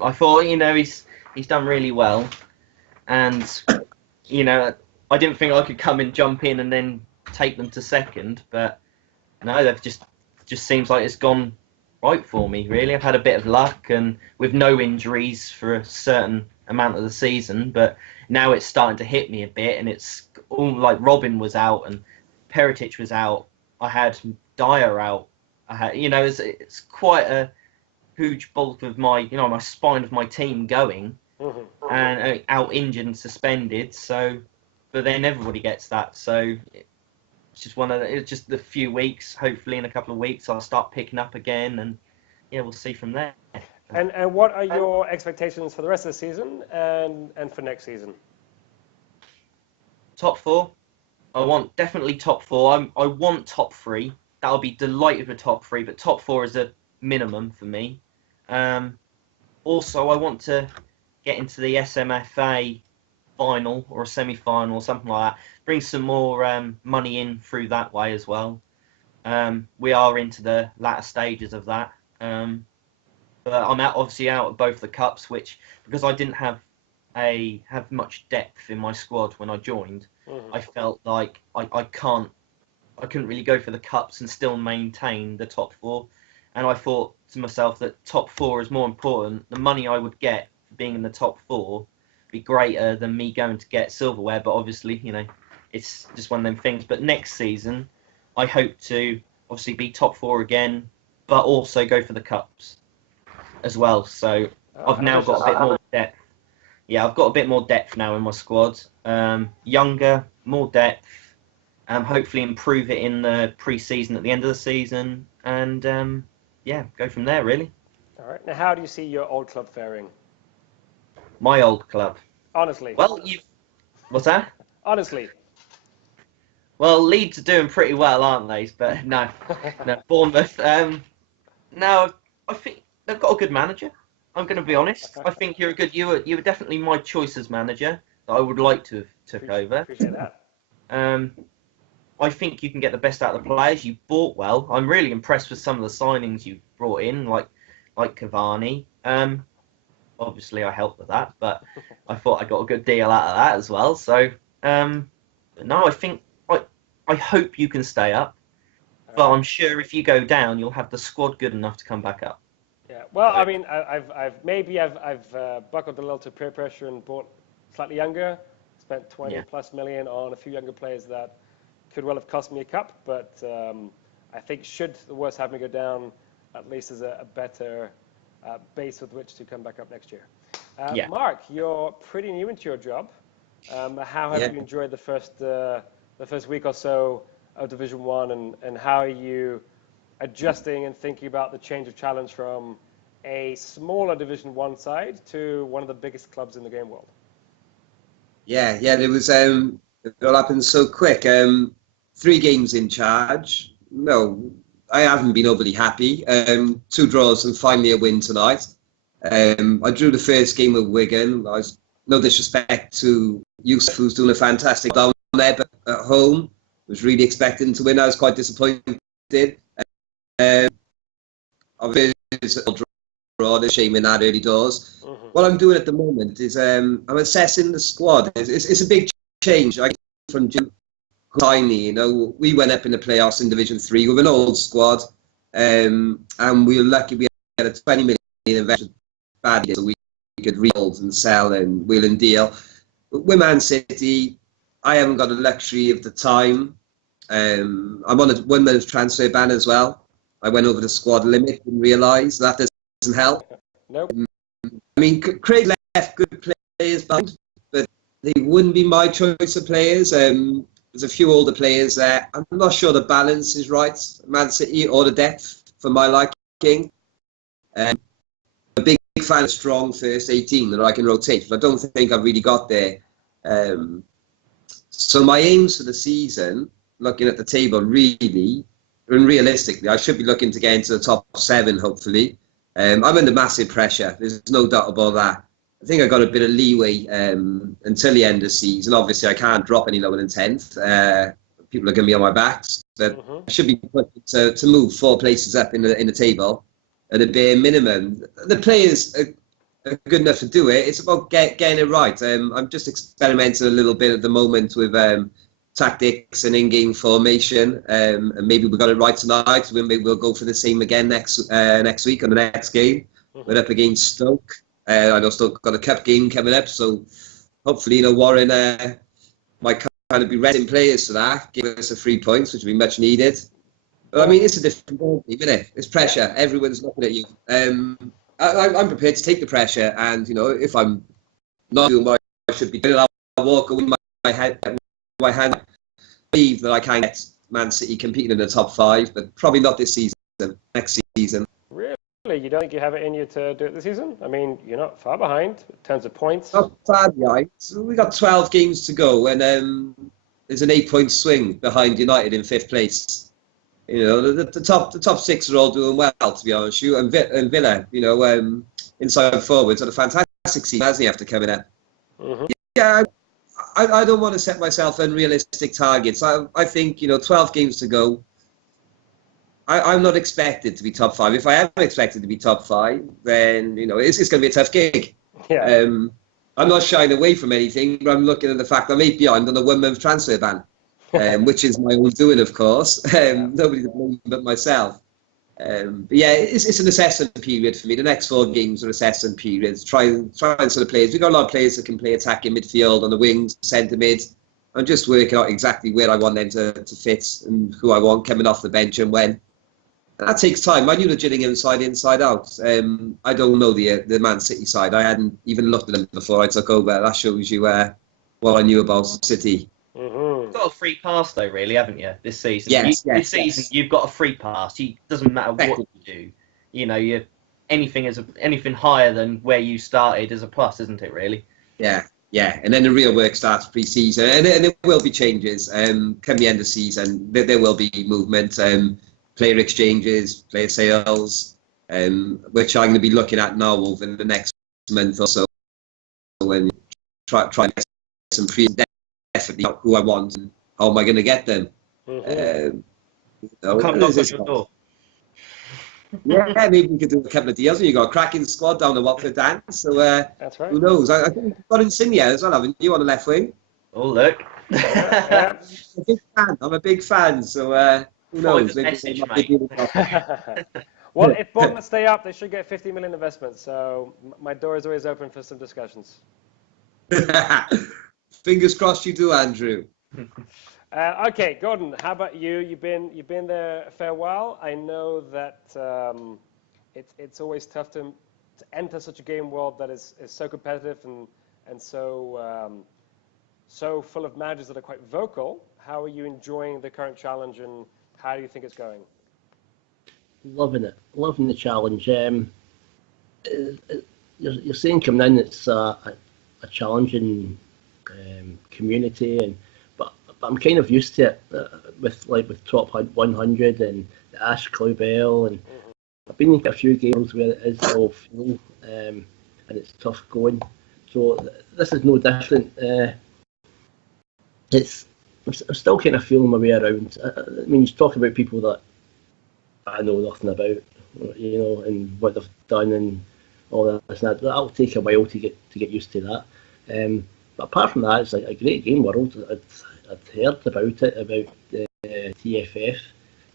I thought he's done really well, and I didn't think I could come and jump in and then take them to second, but no, they've just seems like it's gone right for me, really. I've had a bit of luck and with no injuries for a certain amount of the season, but now it's starting to hit me a bit, and it's all like Robin was out and Peritic was out. I had Dyer out. I had, it's quite a huge bulk of my, my spine of my team going, and out injured and suspended. So, but then everybody gets that. So it's just it's just the few weeks. Hopefully, in a couple of weeks, I'll start picking up again, and we'll see from there. And what are your expectations for the rest of the season and for next season? Top 4. I want definitely top 4. I want top 3. I'll be delighted with top 3, but top 4 is a minimum for me. Also, I want to get into the SMFA final or a semi-final or something like that. Bring some more money in through that way as well. We are into the latter stages of that. But I'm obviously out of both the cups, which, because I didn't have much depth in my squad when I joined, I felt like I couldn't really go for the cups and still maintain the top 4. And I thought to myself that top 4 is more important. The money I would get for being in the top 4 would be greater than me going to get silverware. But obviously, it's just one of them things. But next season, I hope to obviously be top 4 again, but also go for the cups as well. So I've now got a bit more depth. Yeah, I've got a bit more depth now in my squad. Younger, more depth. Hopefully improve it in the pre-season at the end of the season, and go from there, really. All right. Now, how do you see your old club faring? My old club. Honestly. Well, what's that? Honestly. Well, Leeds are doing pretty well, aren't they? But no, Bournemouth. No, I think they've got a good manager. I'm going to be honest. I think you're a good. You were definitely my choice as manager that I would like to have took over. Appreciate that. I think you can get the best out of the players. You bought well. I'm really impressed with some of the signings you brought in, like Cavani. Obviously, I helped with that, but I thought I got a good deal out of that as well. So, no, I think I hope you can stay up, but I'm sure if you go down, you'll have the squad good enough to come back up. Yeah. Well, I mean, I've buckled a little to peer pressure and bought slightly younger. Spent 20 plus million on a few younger players that could well have cost me a cup, but I think should the worst have me go down, at least as a better base with which to come back up next year. Mark, you're pretty new into your job. How have you enjoyed the first week or so of Division 1, and how are you adjusting and thinking about the change of challenge from a smaller Division 1 side to one of the biggest clubs in the game world? Yeah, it was, it all happened so quick. 3 games in charge. No, I haven't been overly happy. 2 draws and finally a win tonight. I drew the first game with Wigan. No disrespect to Yusuf, who's doing a fantastic down there, but at home, was really expecting to win. I was quite disappointed. Obviously, it's a draw, a shame in that early doors. What I'm doing at the moment is I'm assessing the squad. It's a big change. I from tiny, we went up in the playoffs in Division 3 with an old squad, and we were lucky we had a 20 million investment bad so we could rebuild and sell and wheel and deal. with Man City, I haven't got the luxury of the time. I'm on a 1 month transfer ban as well. I went over the squad limit and realised that doesn't help. Nope. I mean, Craig left good players behind, but they wouldn't be my choice of players. There's a few older players there. I'm not sure the balance is right, Man City, or the depth for my liking. I'm a big fan of strong first 18 that I can rotate, but I don't think I've really got there. So my aims for the season, looking at the table, really, and realistically, I should be looking to get into the top 7, hopefully. I'm under massive pressure. There's no doubt about that. I think I got a bit of leeway until the end of the season. Obviously, I can't drop any lower than 10th. People are going to be on my backs, but I should be looking to move 4 places up in the table at a bare minimum. The players are good enough to do it. It's about getting it right. I'm just experimenting a little bit at the moment with tactics and in-game formation, and maybe we got it right tonight. Maybe we'll go for the same again next week on the next game. We're up against Stoke. I know Stoke got a cup game coming up, so hopefully, Warren might kind of be resting players for that, give us a 3 points, which would be much needed. But I mean, it's a different ball game, isn't it? It's pressure. Everyone's looking at you. I'm prepared to take the pressure, and if I'm not doing what I should be doing, I'll walk away with my hand. I believe that I can get Man City competing in the top 5, but probably not this season. Next season. Really? You don't think you have it in you to do it this season? I mean, you're not far behind in terms of points. Not far behind. So we got 12 games to go, and there's an 8-point swing behind United in 5th place. The top 6 are all doing well, to be honest with you. And Villa, inside forwards, had a fantastic season, hasn't he, after coming up? Yeah, I don't want to set myself unrealistic targets. I think, 12 games to go. I'm not expected to be top 5. If I am expected to be top 5, then, it's going to be a tough gig. Yeah. I'm not shying away from anything, but I'm looking at the fact I'm 8 behind on a 1 month transfer ban. Which is my own doing, of course. Nobody to blame but myself. But yeah, it's an assessment period for me. The next 4 games are assessment periods. Try and sort of players. We've got a lot of players that can play attacking midfield, on the wings, centre mid. I'm just working out exactly where I want them to fit and who I want coming off the bench and when. And that takes time. I knew the Gillingham side inside out. I don't know the Man City side. I hadn't even looked at them before I took over. That shows you what I knew about City. You've got a free pass though, really, haven't you? This season, Yes, season you've got a free pass. It doesn't matter what you do. You anything higher than where you started is a plus, isn't it? Really? Yeah. And then the real work starts pre-season, and there will be changes. Come the end of season, there will be movement, player exchanges, player sales, which I'm going to be looking at now over the next month or so. When try and get some free. Definitely not who I want and how am I going to get them. Come knock on your door. Yeah, maybe we could do a couple of deals. You got a cracking squad down the Watford, Dan. So that's right. Who knows? I think you've got Insigne as well, haven't you, on the left wing? Oh, look. I'm a big fan. So who knows? Well, if Bournemouth stay up, they should get 50 million investment. So my door is always open for some discussions. Fingers crossed you do, Andrew. Okay, Gordon, how about you? You've been there a fair while. I know that it's always tough to enter such a game world that is so competitive and so full of managers that are quite vocal. How are you enjoying the current challenge, and how do you think it's going? Loving the challenge. You're saying coming in, it's a challenging community, but I'm kind of used to it with Top 100 and the Ash Cowbell, and I've been in a few games where it is all full and it's tough going. So this is no different. I'm still kind of feeling my way around. I mean, you talk about people that I know nothing about, and what they've done and all this and that. That'll take a while to get used to that. But apart from that, it's like a great game world. I'd heard about it, about the TFF,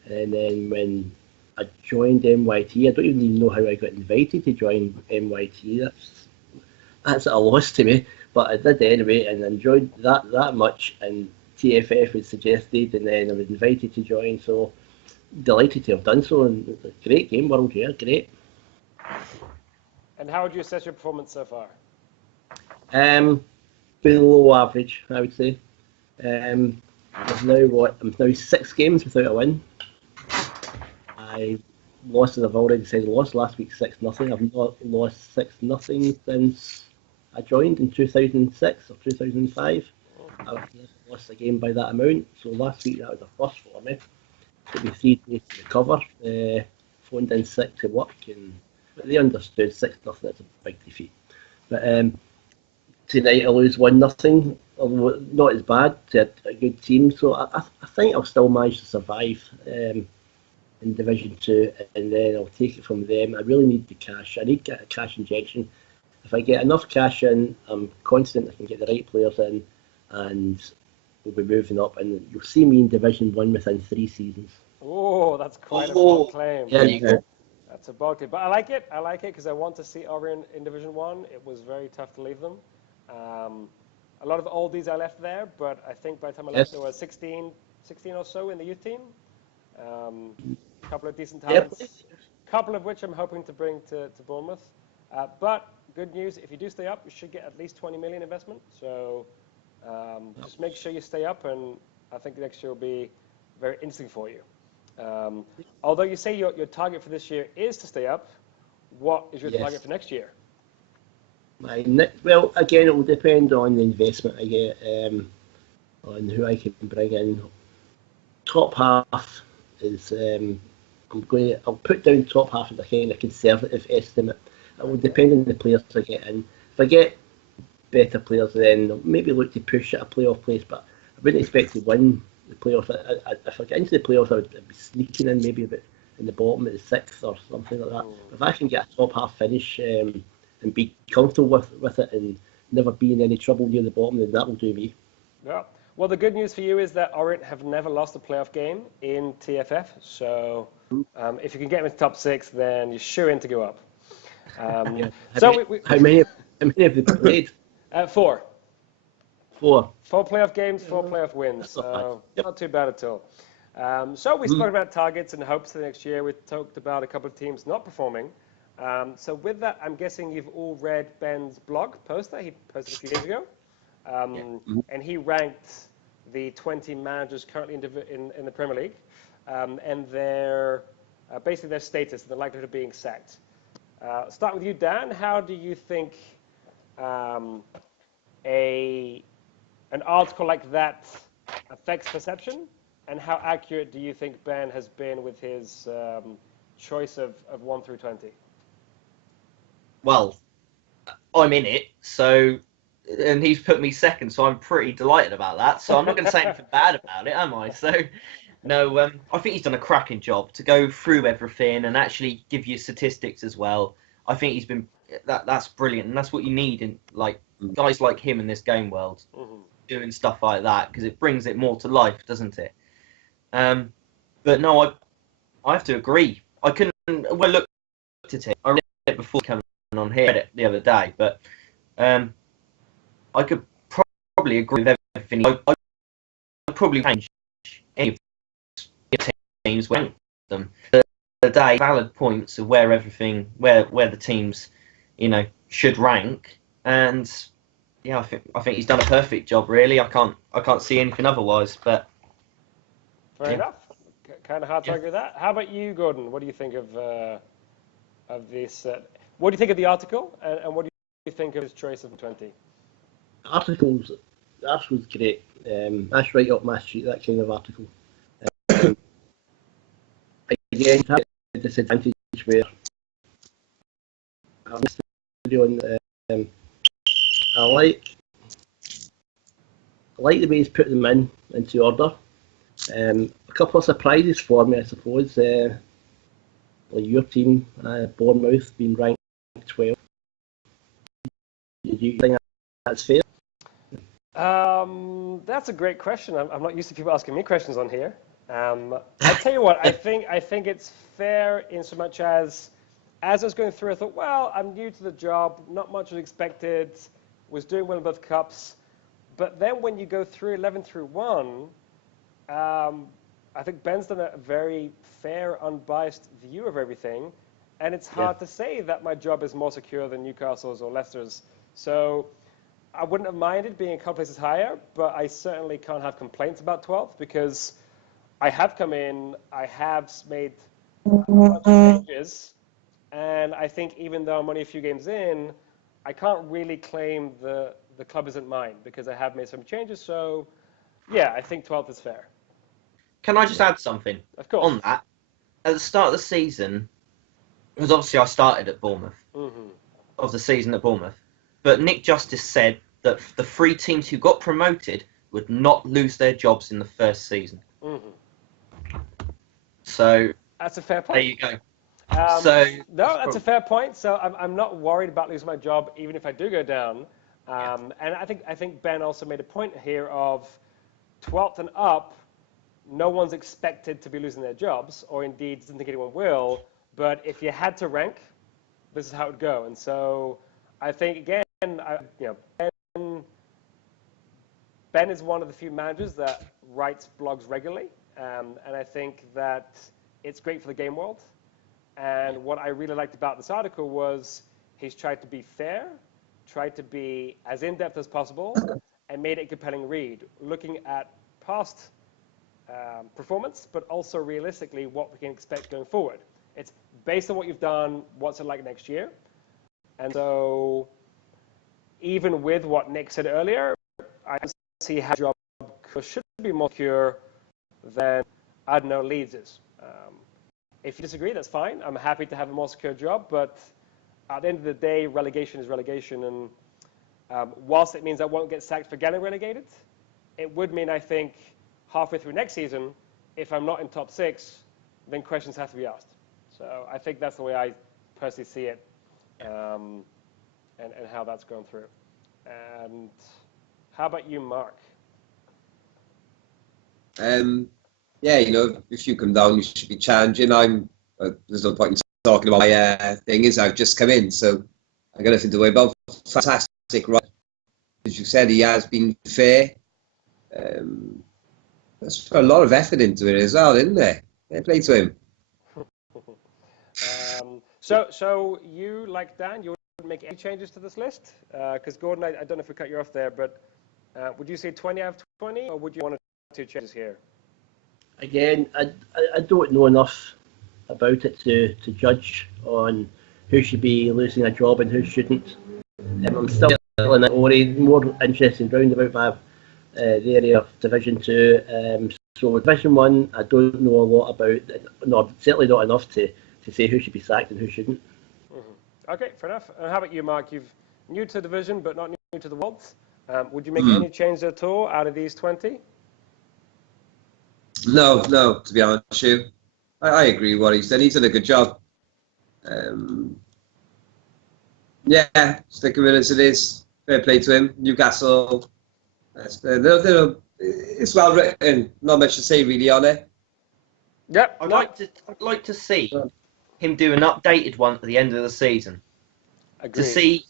and then when I joined MYT, I don't even know how I got invited to join MYT. That's a loss to me. but I did anyway, and enjoyed that much. And TFF was suggested, and then I was invited to join. So delighted to have done so, and it's a great game, World, yeah, great. And how would you assess your performance so far? Below average, I would say. I'm now 6 games without a win. I lost, as I've already said, lost last week 6-0. I've not lost 6-0 since I joined in 2006 or 2005. I've never lost a game by that amount. So last week that was a first for me. It took me 3 days to recover. Phoned in sick to work, and they understood 6-0. That's a big defeat. But tonight I lose 1-0, although not as bad to a good team. So I think I'll still manage to survive in Division 2, and then I'll take it from them. I really need the cash. I need to get a cash injection. If I get enough cash in, I'm confident I can get the right players in, and we'll be moving up. And you'll see me in Division 1 within 3 seasons. Oh, that's quite a bold claim. There you go. That's a bold claim. But I like it. I like it because I want to see Orient in Division 1. It was very tough to leave them. A lot of oldies I left there, but I think by the time I left, there were 16 or so in the youth team. A couple of decent talents, couple of which I'm hoping to bring to Bournemouth. But good news, if you do stay up, you should get at least 20 million investment. So just make sure you stay up, and I think next year will be very interesting for you. Although you say your target for this year is to stay up, what is your target for next year? Well, again, it will depend on the investment I get, on who I can bring in. Top half is I'll put down top half as a kind of conservative estimate. It will depend on the players I get in. If I get better players, then I'll maybe look to push at a playoff place, but I wouldn't expect to win the playoffs. If I get into the playoffs, I'd be sneaking in maybe a bit in the bottom at the 6th or something like that. If I can get a top half finish and be comfortable with it and never be in any trouble near the bottom, then that will do me. Yeah. Well, the good news for you is that Orient have never lost a playoff game in TFF. So if you can get them into top 6, then you're sure in to go up. How many have they played? 4. 4. 4 playoff games, 4 playoff wins. Not too bad at all. So we spoke about targets and hopes for the next year. We talked about a couple of teams not performing. So with that, I'm guessing you've all read Ben's blog post that he posted a few days ago. And he ranked the 20 managers currently in the Premier League and their basically their status and the likelihood of being sacked. Start with you, Dan. How do you think an article like that affects perception, and how accurate do you think Ben has been with his choice of 1 through 20? Well, I'm in it, and he's put me second, so I'm pretty delighted about that. So I'm not going to say anything bad about it, am I? So, no, I think he's done a cracking job to go through everything and actually give you statistics as well. I think he's been that's brilliant, and that's what you need in guys like him in this game world, doing stuff like that, because it brings it more to life, doesn't it? But no, I have to agree. I couldn't. Well, look at it. I read it before coming on here, read it the other day, but I could probably agree with everything. I'd probably change any of the teams went them. The day valid points of where the teams, should rank, and yeah, I think he's done a perfect job. Really, I can't see anything otherwise. But fair enough. Kind of hard to argue with that. How about you, Gordon? What do you think of this? What do you think of the article, and what do you think of his choice of 20? The article's great. That's right up my street, that kind of article. Again, a disadvantage where I like the way he's put them into order. A couple of surprises for me, I suppose. Like your team, Bournemouth, being ranked 12. Do you think that's fair? That's a great question. I'm not used to people asking me questions on here. I tell you what, I think it's fair in so much as I was going through, I thought, well, I'm new to the job, not much was expected. was doing well in both cups. But then when you go through 11 through 1, I think Ben's done a very fair, unbiased view of everything. And it's hard to say that my job is more secure than Newcastle's or Leicester's. So I wouldn't have minded being a couple places higher, but I certainly can't have complaints about 12th because I have come in, I have made a bunch of changes, and I think even though I'm only a few games in, I can't really claim the club isn't mine because I have made some changes. So, yeah, I think 12th is fair. Can I just add something Of course. on that? At the start of the season, because obviously I started at Bournemouth, of the season at Bournemouth, but Nick Justice said that the 3 teams who got promoted would not lose their jobs in the first season. So that's a fair point. There you go. No, that's a fair point. So I'm not worried about losing my job, even if I do go down. And I think Ben also made a point here of 12th and up. No one's expected to be losing their jobs, or indeed doesn't think anyone will. But if you had to rank, this is how it would go. And so I think again, Ben is one of the few managers that writes blogs regularly, and I think that it's great for the game world. And what I really liked about this article was he's tried to be fair, tried to be as in-depth as possible, and made it a compelling read, looking at past performance, but also realistically what we can expect going forward. It's based on what you've done, what's it like next year. And so even with what Nick said earlier, I see how job should be more secure than, I don't know, Leeds is. If you disagree, that's fine. I'm happy to have a more secure job, but at the end of the day, relegation is relegation. And whilst it means I won't get sacked for getting relegated, it would mean, I think, halfway through next season, if I'm not in top 6, then questions have to be asked. So I think that's the way I personally see it, and how that's going through. And how about you, Mark? Yeah, if you come down, you should be challenging. There's no point in talking about my thing is I've just come in, so I got nothing to worry about. Fantastic, right? As you said, he has been fair. There's put a lot of effort into it as well, isn't there? Fair play to him. So you, like Dan, you wouldn't make any changes to this list? Because Gordon, I don't know if we cut you off there, but would you say 20 out of 20, or would you want to 2 changes here? Again, I don't know enough about it to judge on who should be losing a job and who shouldn't. I'm still in that more interested round about the area of Division 2. So Division 1, I don't know a lot about. No, certainly not enough to say who should be sacked and who shouldn't. Okay, fair enough. How about you, Mark? You're new to Division, but not new to the world. Would you make any changes at all out of these 20? No, to be honest with you. I agree with what he said. He's done a good job. Stick with it as it is. Fair play to him. Newcastle, it's well written. Not much to say really on it. Yep. I'd like to see him do an updated one at the end of the season. Agreed. To see,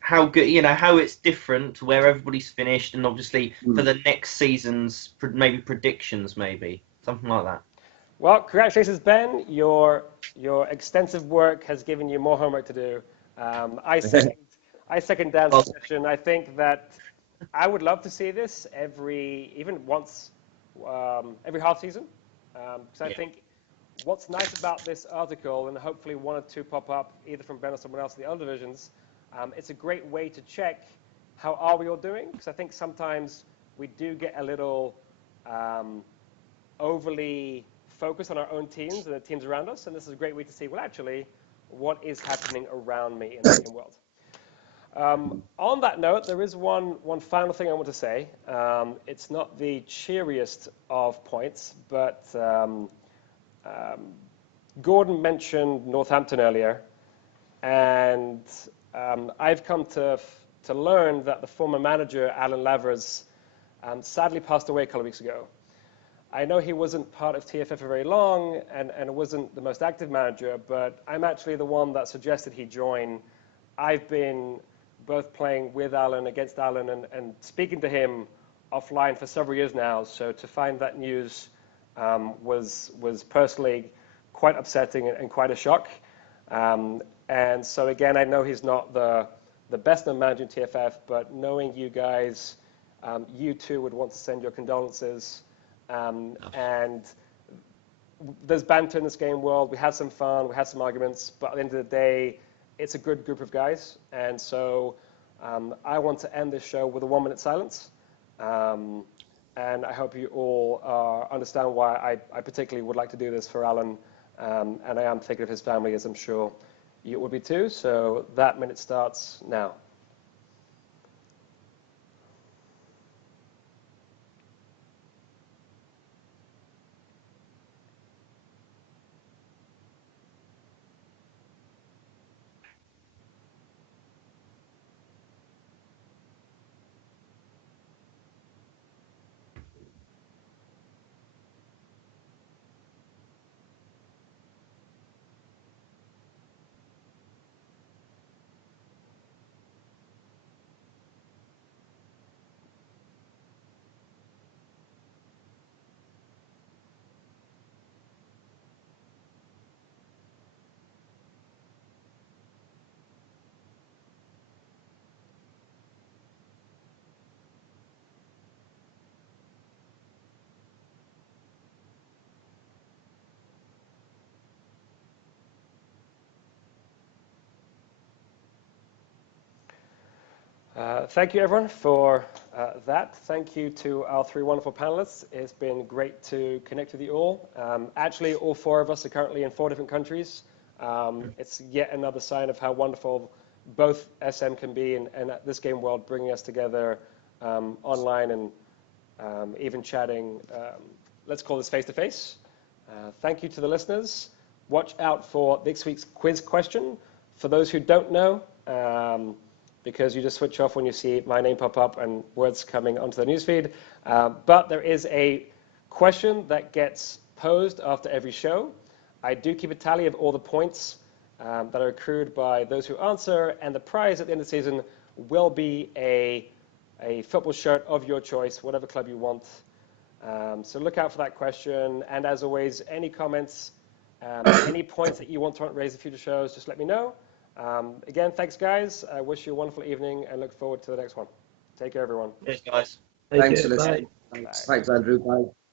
how good, how it's different to where everybody's finished, and obviously for the next season's maybe predictions, maybe something like that. Well, congratulations, Ben. Your extensive work has given you more homework to do. I second Dan's suggestion. I think that I would love to see this every half season, because I think what's nice about this article, and hopefully 1 or 2 pop up either from Ben or someone else in the other divisions. It's a great way to check how are we all doing, because I think sometimes we do get a little overly focused on our own teams and the teams around us, and this is a great way to see, well, actually, what is happening around me in the game world. On that note, there is one final thing I want to say. It's not the cheeriest of points, but Gordon mentioned Northampton earlier, and I've come to learn that the former manager, Alan Lavers, sadly passed away a couple of weeks ago. I know he wasn't part of TFF for very long and wasn't the most active manager, but I'm actually the one that suggested he join. I've been both playing with Alan, against Alan, and speaking to him offline for several years now. So to find that news was personally quite upsetting and quite a shock. And so again, I know he's not the best at managing TFF, but knowing you guys, you too would want to send your condolences. And there's banter in this game world. We had some fun, we had some arguments, but at the end of the day, it's a good group of guys. And so I want to end this show with a 1-minute silence. And I hope you all understand why I particularly would like to do this for Alan. And I am thinking of his family, as I'm sure you would be too. So that minute starts now. Thank you, everyone, for that. Thank you to our 3 wonderful panelists. It's been great to connect with you all. Actually, all 4 of us are currently in 4 different countries. It's yet another sign of how wonderful both SM can be and this game world, bringing us together online and even chatting. Let's call this face-to-face. Thank you to the listeners. Watch out for next week's quiz question. For those who don't know, because you just switch off when you see my name pop up and words coming onto the newsfeed. But there is a question that gets posed after every show. I do keep a tally of all the points that are accrued by those who answer, and the prize at the end of the season will be a football shirt of your choice, whatever club you want. So look out for that question. And as always, any comments, any points that you want to raise in future shows, just let me know. Again, thanks, guys. I wish you a wonderful evening and look forward to the next one. Take care, everyone. Cheers, guys. Thanks for listening. Bye. Thanks, Andrew. Bye.